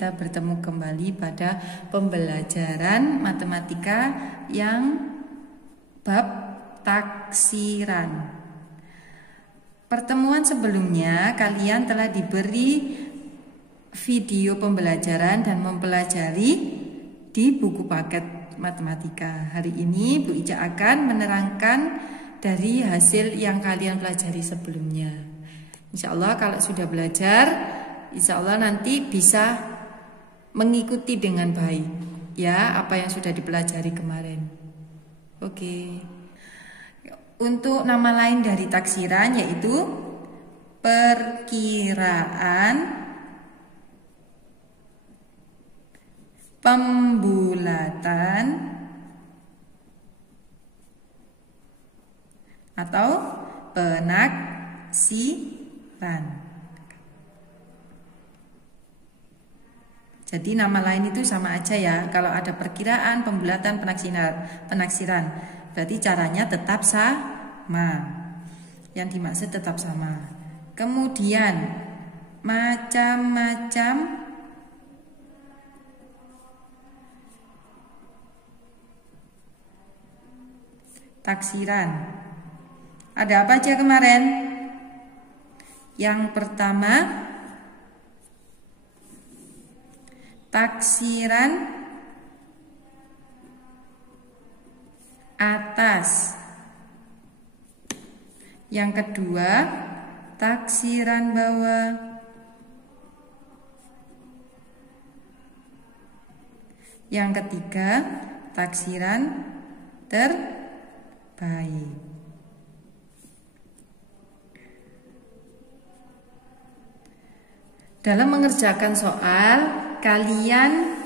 kita bertemu kembali pada pembelajaran matematika yang bab taksiran. Pertemuan sebelumnya kalian telah diberi video pembelajaran dan mempelajari di buku paket matematika. Hari ini Bu Ica akan menerangkan dari hasil yang kalian pelajari sebelumnya. Insya Allah kalau sudah belajar, insya Allah nanti bisa mengikuti dengan baik ya apa yang sudah dipelajari kemarin. Oke. Untuk nama lain dari taksiran yaitu perkiraan, pembulatan, atau penaksiran. Jadi nama lain itu sama aja ya. Kalau ada perkiraan, pembulatan, penaksiran, berarti caranya tetap sama. Yang dimaksud tetap sama. Kemudian macam-macam taksiran. Ada apa aja kemarin? Yang pertama, taksiran atas. Yang kedua, taksiran bawah. Yang ketiga, taksiran terbaik. Dalam mengerjakan soal, kalian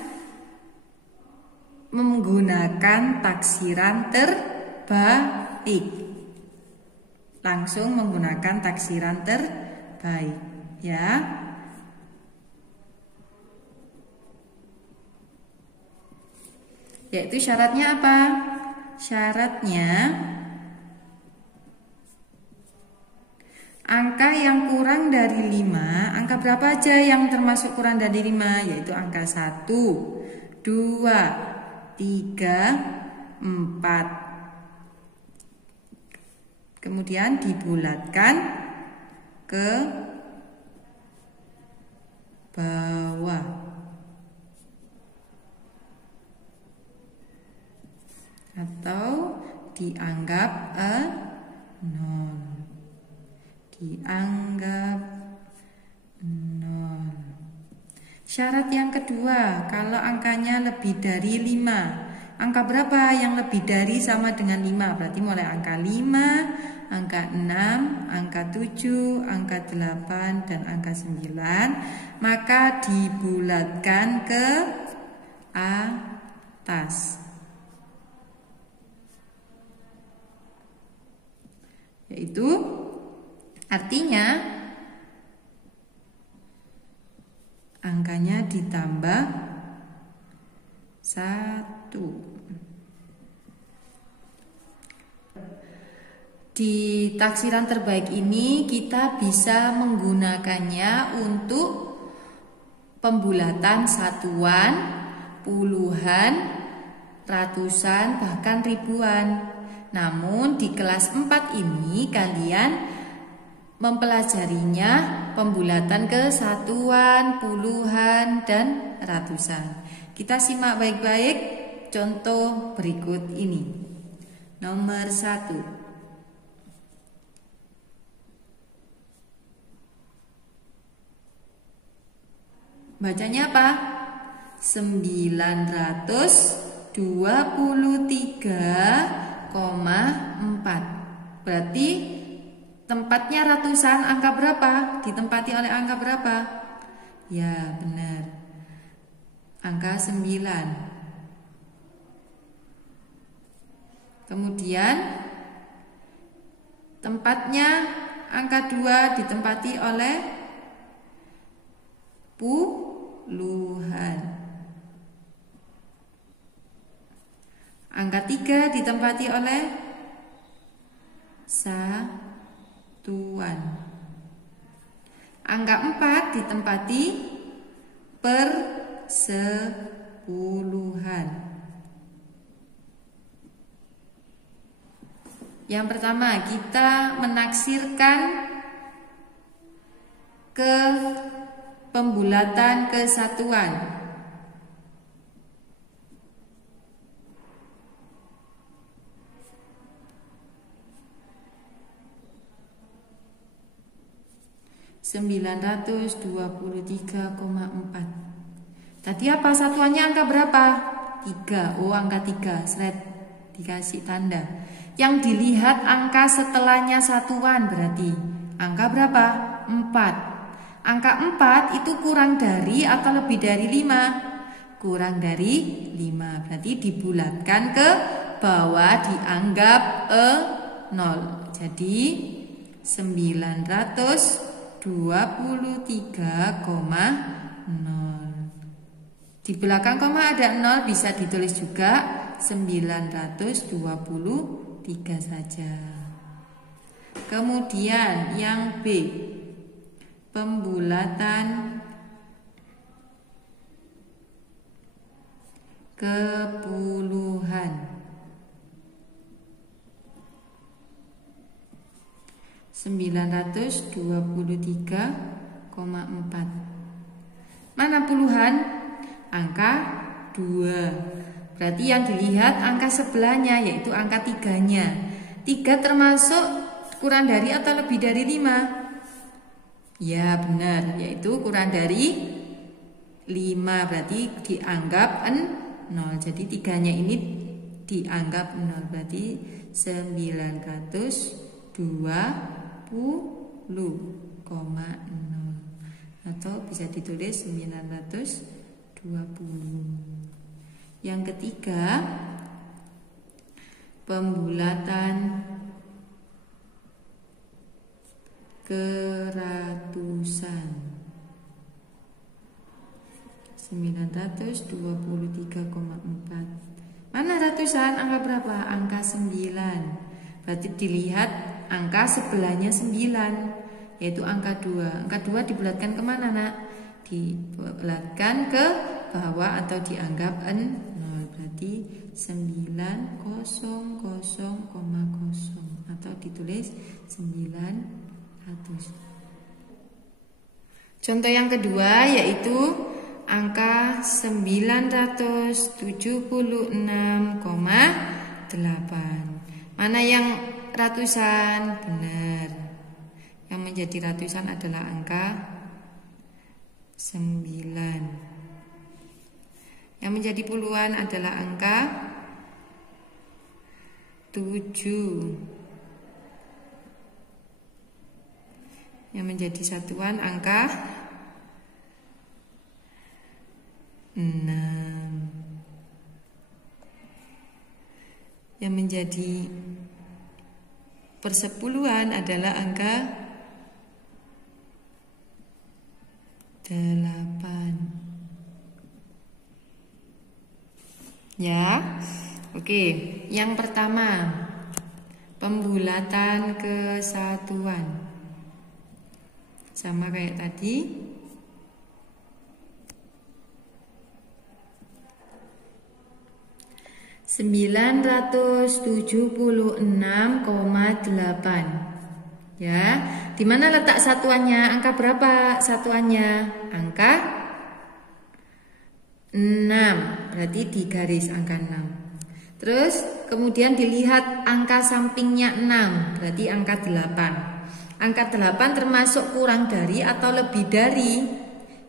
menggunakan taksiran terbaik. Langsung menggunakan taksiran terbaik, ya. Yaitu syaratnya apa? Syaratnya angka yang kurang dari 5, angka berapa aja yang termasuk kurang dari 5? Yaitu angka 1, 2, 3, 4. Kemudian dibulatkan ke bawah. Atau dianggap 0. Dianggap 0. Syarat yang kedua, kalau angkanya lebih dari 5. Angka berapa yang lebih dari sama dengan 5? Berarti mulai angka 5, angka 6, angka 7, angka 8, dan angka 9. Maka dibulatkan ke atas. Yaitu artinya angkanya ditambah 1. Di taksiran terbaik ini kita bisa menggunakannya untuk pembulatan satuan, puluhan, ratusan, bahkan ribuan. Namun di kelas 4 ini kalian mempelajarinya pembulatan ke satuan, puluhan, dan ratusan. Kita simak baik-baik contoh berikut ini. Nomor 1. Bacanya apa? 923,4. Berarti tempatnya ratusan, angka berapa? Ditempati oleh angka berapa? Ya, benar. Angka 9. Kemudian tempatnya angka 2 ditempati oleh puluhan. Angka 3 ditempati oleh satuan. Angka 4 ditempati per sepuluhan. Yang pertama, kita menaksirkan ke pembulatan kesatuan. (923,4). Tadi apa satuannya, angka berapa? 3. Oh, angka 3. Slide dikasih tanda. Yang dilihat angka setelahnya satuan berarti angka berapa? 4. Angka 4 itu kurang dari atau lebih dari 5? Kurang dari 5. Berarti dibulatkan ke bawah, dianggap 0. Jadi 923,0. Di belakang koma ada 0, bisa ditulis juga 923 saja. Kemudian yang B, pembulatan kepuluhan. 923,4. Mana puluhan? Angka 2. Berarti yang dilihat angka sebelahnya, yaitu angka 3-nya. 3 termasuk kurang dari atau lebih dari 5? Ya benar, yaitu kurang dari 5. Berarti dianggap 0. Jadi 3-nya ini dianggap 0. Berarti 920,0 atau bisa ditulis 920. Yang ketiga, pembulatan keratusan. 923,4. Mana ratusan? Angka berapa? Angka 9. Berarti dilihat angka sebelahnya 9, yaitu angka 2. Angka 2 dibulatkan kemana, nak? Dibulatkan ke bawah atau dianggap 0. Berarti 900,0 atau ditulis 900. Contoh yang kedua yaitu angka 976,8. Mana yang ratusan? Benar. Yang menjadi ratusan adalah angka 9. Yang menjadi puluhan adalah angka 7. Yang menjadi satuan angka 6. Yang menjadi persepuluhan adalah angka 8. Ya, oke. Yang pertama, pembulatan kesatuan. Sama kayak tadi. (976,8). Ya, di mana letak satuannya? Angka berapa satuannya? Angka 6. Berarti di garis angka 6. Terus kemudian dilihat angka sampingnya 6, berarti angka 8. Angka 8 termasuk kurang dari atau lebih dari?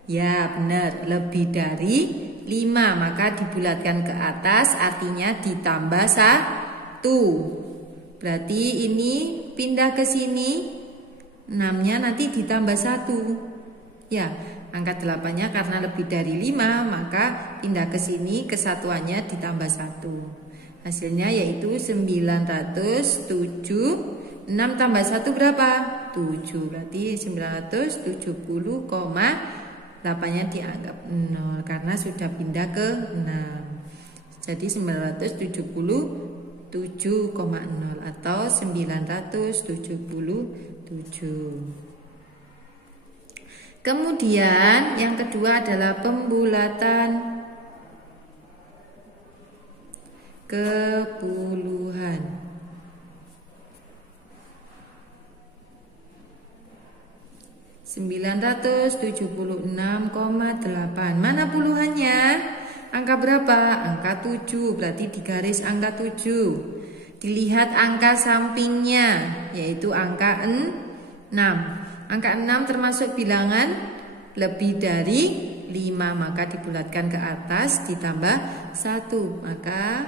Ya benar, lebih dari 5. Maka dibulatkan ke atas, artinya ditambah 1. Berarti ini pindah ke sini, 6-nya nanti ditambah 1. Ya, angka 8-nya karena lebih dari 5, maka pindah ke sini, kesatuannya ditambah 1. Hasilnya yaitu 907. 6 tambah 1 berapa? 7. Berarti 970,8-nya dianggap 0 karena sudah pindah ke 6. Jadi 970,0 atau 977. Kemudian yang kedua adalah pembulatan kepuluhan. 976,8. Mana puluhannya? Angka berapa? Angka 7. Berarti digaris angka 7. Dilihat angka sampingnya, yaitu angka 6. Angka 6 termasuk bilangan lebih dari 5, maka dibulatkan ke atas ditambah 1. Maka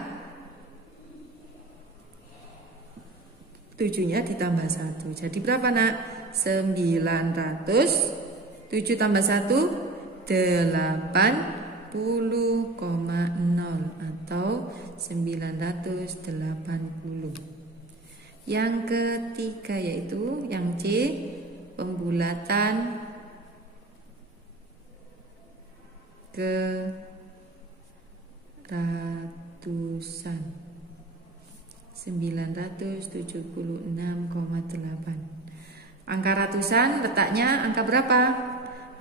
7-nya ditambah 1. Jadi berapa, Nak? 900. 7 tambah 1 80,0 atau 980. Yang ketiga yaitu yang C, pembulatan ke ratusan. 976,8. Angka ratusan letaknya angka berapa?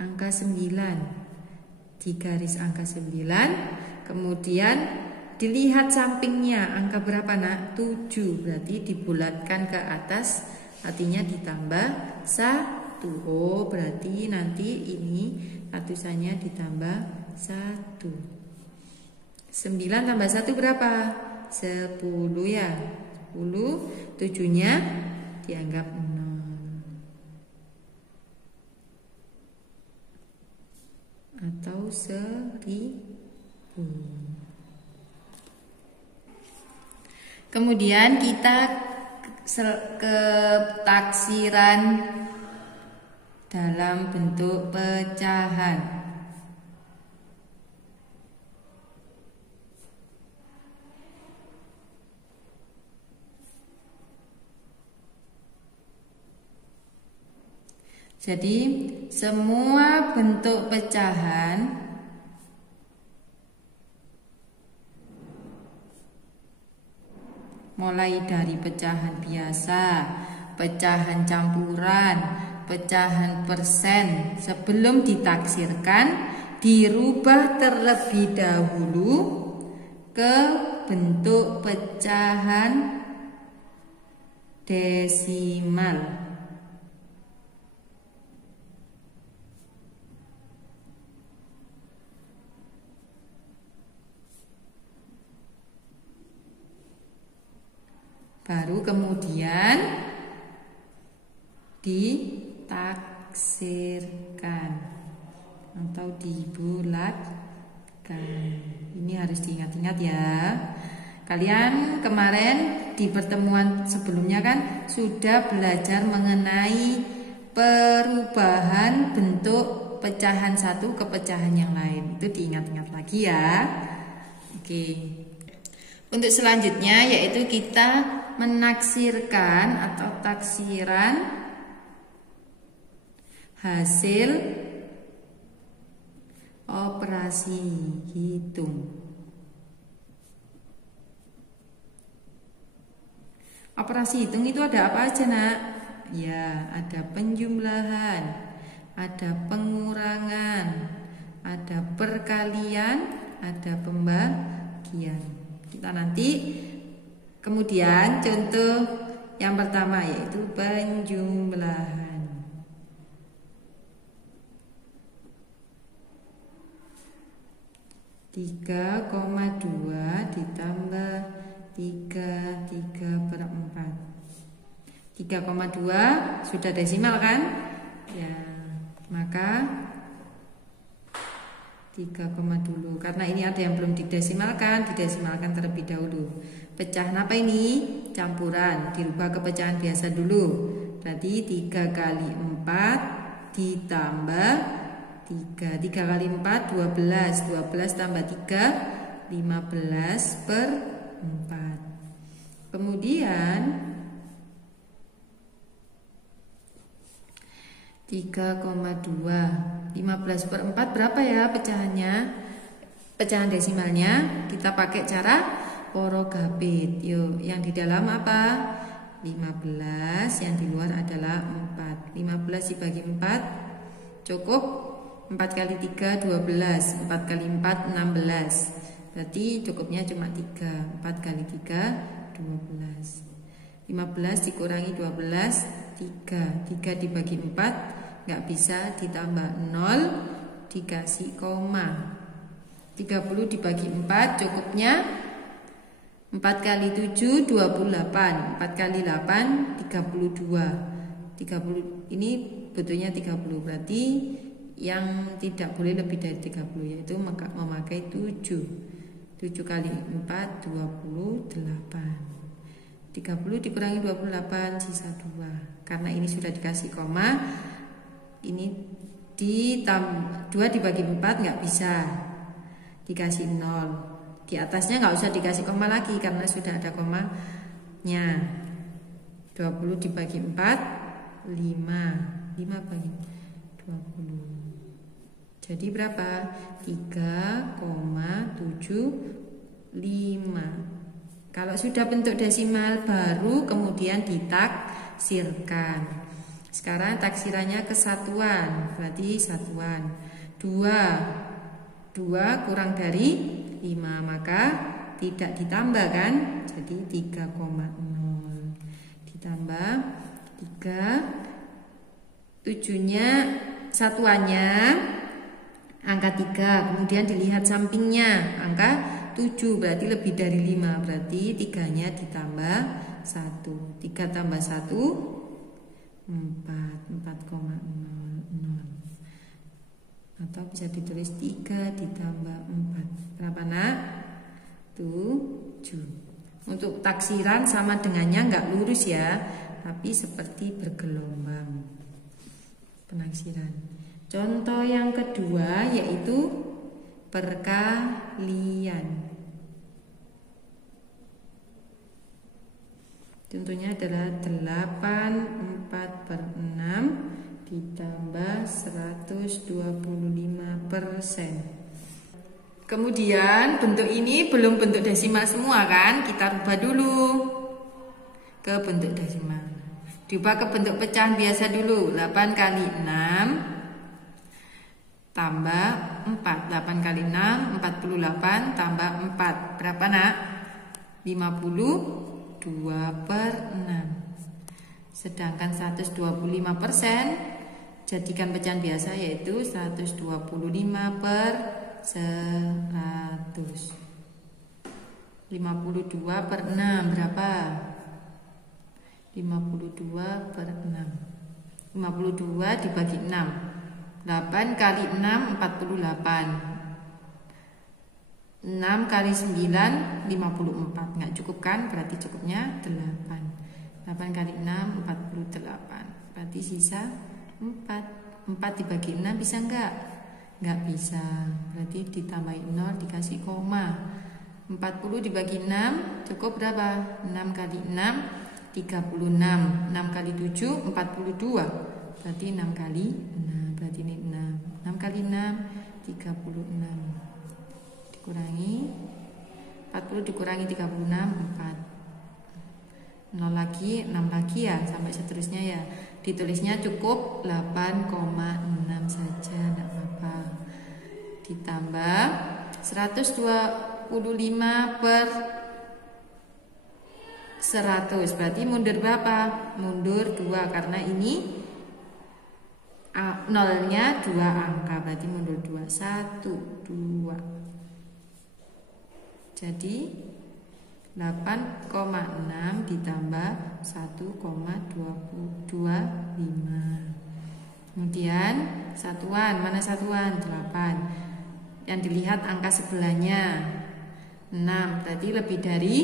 Angka 9. Digaris angka 9. Kemudian dilihat sampingnya angka berapa, Nak? 7. Berarti dibulatkan ke atas, artinya ditambah 1. Oh, berarti nanti ini ratusannya ditambah 1. 9 tambah 1 berapa? 10 ya. 10. 7-nya dianggap 0. Atau 1000. Kemudian kita ke taksiran dalam bentuk pecahan. Jadi semua bentuk pecahan mulai dari pecahan biasa, pecahan campuran, pecahan persen, sebelum ditaksirkan dirubah terlebih dahulu ke bentuk pecahan desimal. Baru kemudian ditaksirkan atau dibulatkan. Ini harus diingat-ingat ya. Kalian kemarin di pertemuan sebelumnya kan sudah belajar mengenai perubahan bentuk pecahan satu ke pecahan yang lain. Itu diingat-ingat lagi ya. Oke. Untuk selanjutnya yaitu kita menaksirkan atau taksiran hasil operasi hitung. Operasi hitung itu ada apa aja, Nak? Ya, ada penjumlahan, ada pengurangan, ada perkalian, ada pembagian. Kita nanti kemudian contoh yang pertama yaitu penjumlahan. Tiga, 2 ditambah 3/4. 3,2 sudah desimal kan? Ya, maka 3, dulu. Karena ini ada yang belum didesimalkan terlebih dahulu. Pecahan apa ini? Campuran, dirubah ke pecahan biasa dulu. Berarti 3 kali 4 ditambah 3. 3 kali 4 12. 12 tambah 3 15/4. Kemudian 3,2. 15/4 berapa ya pecahannya? Pecahan desimalnya kita pakai cara porogapit. Yuk, yang di dalam apa? 15, yang di luar adalah 4. 15 dibagi 4 Cukup 4 kali 3 12, 4 kali 4 16. Berarti cukupnya cuma 3. 4 kali 3 12. 15 dikurangi 12 3. 3 dibagi 4 nggak bisa, ditambah 0 dikasih koma. 30 dibagi 4 cukupnya 4 kali 7 28. 4 kali 8 32. 30 ini butuhnya 30. Berarti yang tidak boleh lebih dari 30, yaitu memakai 7. 7 kali 4 28. 30 dikurangi 28 sisa 2. Karena ini sudah dikasih koma, ini 2 dibagi 4 nggak bisa, dikasih 0. Di atasnya nggak usah dikasih koma lagi karena sudah ada komanya. 20 dibagi 4 5. 5 bagi 20. Jadi berapa? 3,75. Kalau sudah bentuk desimal baru kemudian ditaksirkan. Sekarang taksirannya ke satuan, berarti satuan 2 kurang dari 5, maka tidak ditambah kan? Jadi 3,0 ditambah 3, 7-nya satuannya angka 3, kemudian dilihat sampingnya angka 7, berarti lebih dari 5, berarti 3-nya ditambah 1. 3 tambah 1 4,00. Atau bisa ditulis 3 ditambah 4. Berapa nak? 7. Untuk taksiran sama dengannya nggak lurus ya, tapi seperti bergelombang penaksiran. Contoh yang kedua yaitu perkalian. Contohnya adalah 84/6 ditambah 125%. Kemudian bentuk ini belum bentuk desimal semua kan? Kita rubah dulu ke bentuk desimal. Diubah ke bentuk pecahan biasa dulu. 8 kali 6 tambah 4. 8 kali 6 48 tambah 4. Berapa nak? 52/6. Sedangkan 125% jadikan pecahan biasa yaitu 125/100. 52/6 berapa? 52/6. 52 dibagi 6. 8 kali 6 48. 6 kali 9 54. Nggak cukup kan? Berarti cukupnya 8. 8 kali 6 48. Berarti sisa 4. 4 dibagi 6 bisa nggak? Nggak bisa. Berarti ditambahin 0 dikasih koma. 40 dibagi 6 cukup berapa? 6 kali 6 36. 6 kali 7 42. Berarti 6 kali 6. Berarti ini 6. 6 kali 6 36. Dikurangi 40 dikurangi 36 4. 0 lagi 6 lagi ya, sampai seterusnya ya. Ditulisnya cukup 8,6 saja, enggak apa-apa. Ditambah 125/100. Berarti mundur berapa? Mundur 2 karena ini nolnya 2 angka, berarti mundur 2. 1 2. Jadi 8,6 ditambah 1,25. Kemudian satuan, mana satuan? 8. Yang dilihat angka sebelahnya 6, berarti lebih dari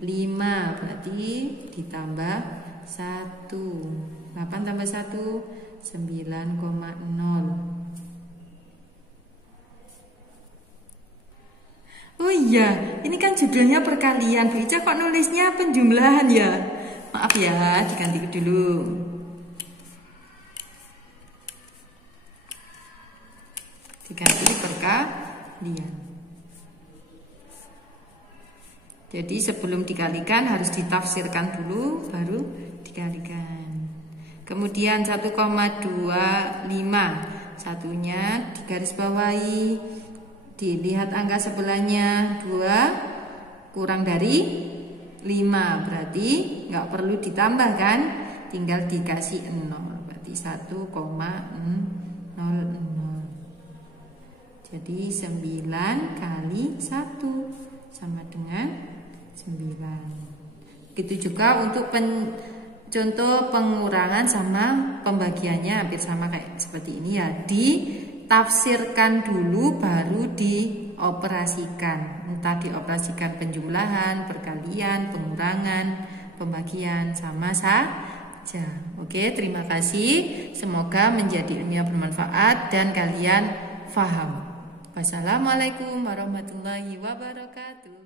5, berarti ditambah 1. 8 tambah 1 9,0. Oh iya, ini kan judulnya perkalian. Bu Ica kok nulisnya penjumlahan ya? Maaf ya, diganti dulu. Diganti perkalian. Jadi sebelum dikalikan harus ditafsirkan dulu, baru dikalikan. Kemudian 1,25. 1,25 Satunya digarisbawahi, dilihat angka sebelahnya 2 kurang dari 5, berarti nggak perlu ditambah kan, tinggal dikasih 0, berarti 1,00. Jadi 9 kali 1 sama dengan 9. Begitu juga untuk contoh pengurangan sama pembagiannya hampir sama kayak seperti ini ya. Ditafsirkan dulu baru dioperasikan. Entah dioperasikan penjumlahan, perkalian, pengurangan, pembagian, sama saja. Oke, terima kasih. Semoga menjadi ilmiah bermanfaat dan kalian paham. Wassalamualaikum warahmatullahi wabarakatuh.